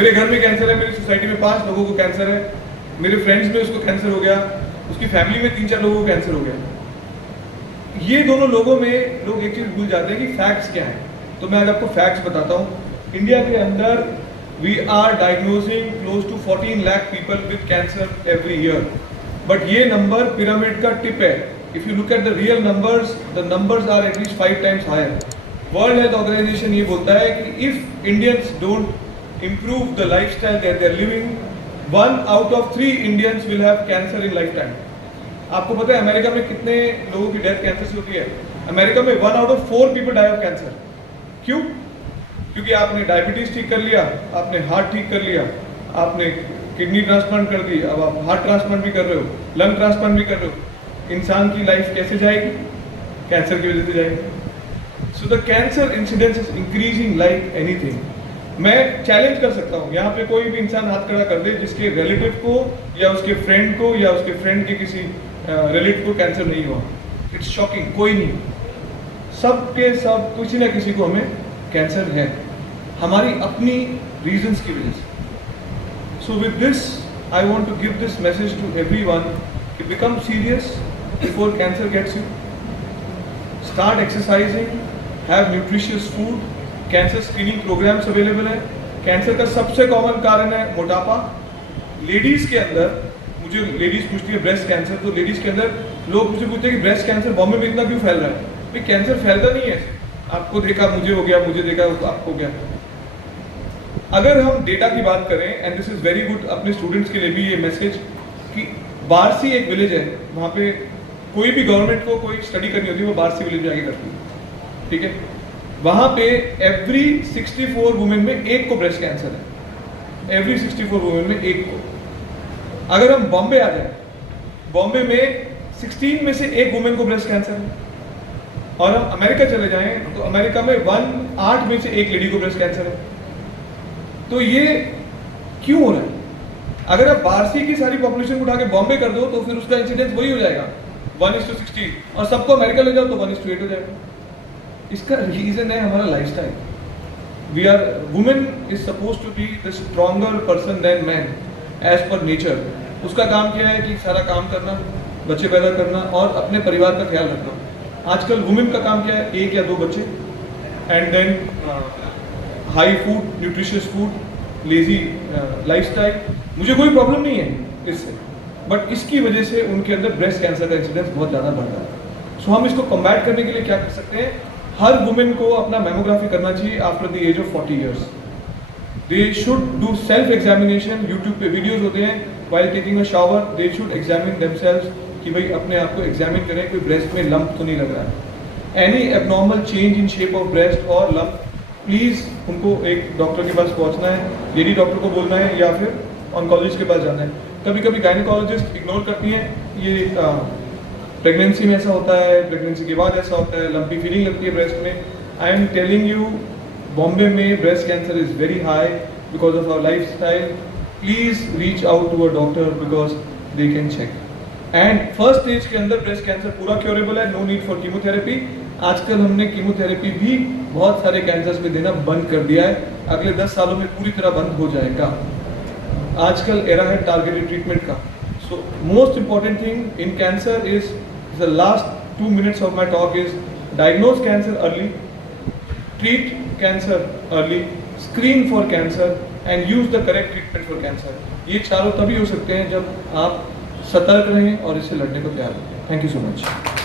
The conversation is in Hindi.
मेरे घर में कैंसर है, मेरी सोसाइटी में 5 लोगों को कैंसर है, मेरे फ्रेंड्स में उसको कैंसर हो गया, उसकी फैमिली में 3-4 लोगों को कैंसर हो गया। ये दोनों लोगों में लोग एक चीज भूल जाते हैं कि फैक्ट्स क्या है। तो मैं अगर आपको फैक्ट्स बताता हूँ, इंडिया के अंदर we are diagnosing close to 14 lakh people with cancer every year, but ये नंबर पिरामिड का टिप है। If you look at the real numbers, the numbers are at least 5 times higher. World Health Organization ये बोलता है कि if Indians don't improve the lifestyle that they're living, 1 out of 3 Indians will have cancer in lifetime. आपको पता है अमेरिका में कितने लोगों की डेथ कैंसर से होती है? अमेरिका में 1 out of 4 people die of cancer. क्यों? क्योंकि आपने डायबिटीज ठीक कर लिया, आपने हार्ट ठीक कर लिया, आपने किडनी ट्रांसप्लांट कर दी, अब आप हार्ट ट्रांसप्लांट भी कर रहे हो, लंग ट्रांसप्लांट भी कर रहे हो। इंसान की लाइफ कैसे जाएगी? कैंसर की वजह से जाएगी। So the cancer incidence is increasing like anything. मैं चैलेंज कर सकता हूँ, यहाँ पे कोई भी इंसान हाथ खड़ा कर दे जिसके रिलेटिव को या उसके फ्रेंड को या उसके फ्रेंड के किसी रिलेटिव को कैंसर नहीं हुआ। इट्स शॉकिंग, कोई नहीं, सबके सब किसी ना किसी को हमें कैंसर है, हमारी अपनी रीजंस की वजह से। So with this I want to give this message to everyone कि become serious before cancer gets you, start exercising, have nutritious food, cancer screening programs available है। कैंसर का सबसे कॉमन कारण है मोटापा। लेडीज के अंदर, मुझे लेडीज पूछती है ब्रेस्ट कैंसर, तो लेडीज के अंदर लोग मुझे पूछते हैं कि ब्रेस्ट कैंसर बॉम्बे में इतना क्यों फैल रहा है? भाई कैंसर फैलता नहीं है, आपको देखा मुझे हो गया, मुझे देखा आपको हो गया। अगर हम डेटा की बात करें, and this is very good अपने स्टूडेंट्स के लिए भी ये मैसेज, कि बारसी एक विलेज है, वहाँ पे कोई भी गवर्नमेंट को कोई स्टडी करनी होती है वो बारसी विलेज में आगे करती है, ठीक है। वहां पे एवरी 64 वुमेन में एक को ब्रेस्ट कैंसर है, एवरी 64 वुमेन में एक को। अगर हम बॉम्बे आ जाए, बॉम्बे में 16 में से एक वुमेन को ब्रेस्ट कैंसर है। और हम अमेरिका चले जाएं तो अमेरिका में 8 में से एक लेडी को ब्रेस्ट कैंसर है। तो ये क्यों हो रहा है? अगर आप बारसी की सारी पॉपुलेशन को उठा के बॉम्बे कर दो तो फिर उसका इंसिडेंस वही हो जाएगा 1:60, और सबको अमेरिका ले जाओ तो 1:8 हो जाएगा। इसका रीजन है हमारा lifestyle. We are, women is suppose to be the stronger person than man as per nature. उसका काम क्या है कि सारा काम करना, बच्चे पैदा करना और अपने परिवार का ख्याल रखना। आजकल वुमेन का काम क्या है? 1 या 2 बच्चे, and then high food, nutritious food, lazy lifestyle. मुझे कोई प्रॉब्लम नहीं है इससे, बट इसकी वजह से उनके अंदर ब्रेस्ट कैंसर का इंसिडेंस बहुत ज़्यादा बढ़ रहा है। सो हम इसको कम्बैट करने के लिए क्या कर सकते हैं? हर वुमेन को अपना मेमोग्राफी करना चाहिए after the age of 40 years. They should do self examination. YouTube पे वीडियोस होते हैं, while taking a shower they should examine themselves कि भाई अपने आप को एग्जामिन करें, कोई ब्रेस्ट में लंप तो नहीं लग रहा है। Any abnormal change in shape of breast और लंप, प्लीज़ उनको एक डॉक्टर के पास पहुंचना है, लेडी डॉक्टर को बोलना है या फिर ऑन्कोलॉजिस्ट के पास जाना है। कभी कभी गायनेकोलॉजिस्ट इग्नोर करती हैं, ये प्रेगनेंसी में ऐसा होता है, प्रेगनेंसी के बाद ऐसा होता है, लंपी फीलिंग लगती है ब्रेस्ट में। I am telling you, Bombay में breast cancer is very high because of our lifestyle. Please reach out to a doctor because they can check. And first stage के अंदर ब्रेस्ट कैंसर पूरा क्योरेबल है, नो नीड फॉर कीमोथेरेपी। आजकल हमने कीमोथेरेपी भी बहुत सारे कैंसर्स में देना बंद कर दिया है, अगले 10 सालों में पूरी तरह बंद हो जाएगा। आजकल एरा है टारगेटेड ट्रीटमेंट का। So most important thing in cancer is, the last 2 minutes of my talk is diagnose cancer early, treat cancer early, screen for cancer and use the correct treatment for cancer. ये चारों तभी हो सकते हैं जब आप सतर्क रहें और इससे लड़ने को तैयार हो। Thank you so much.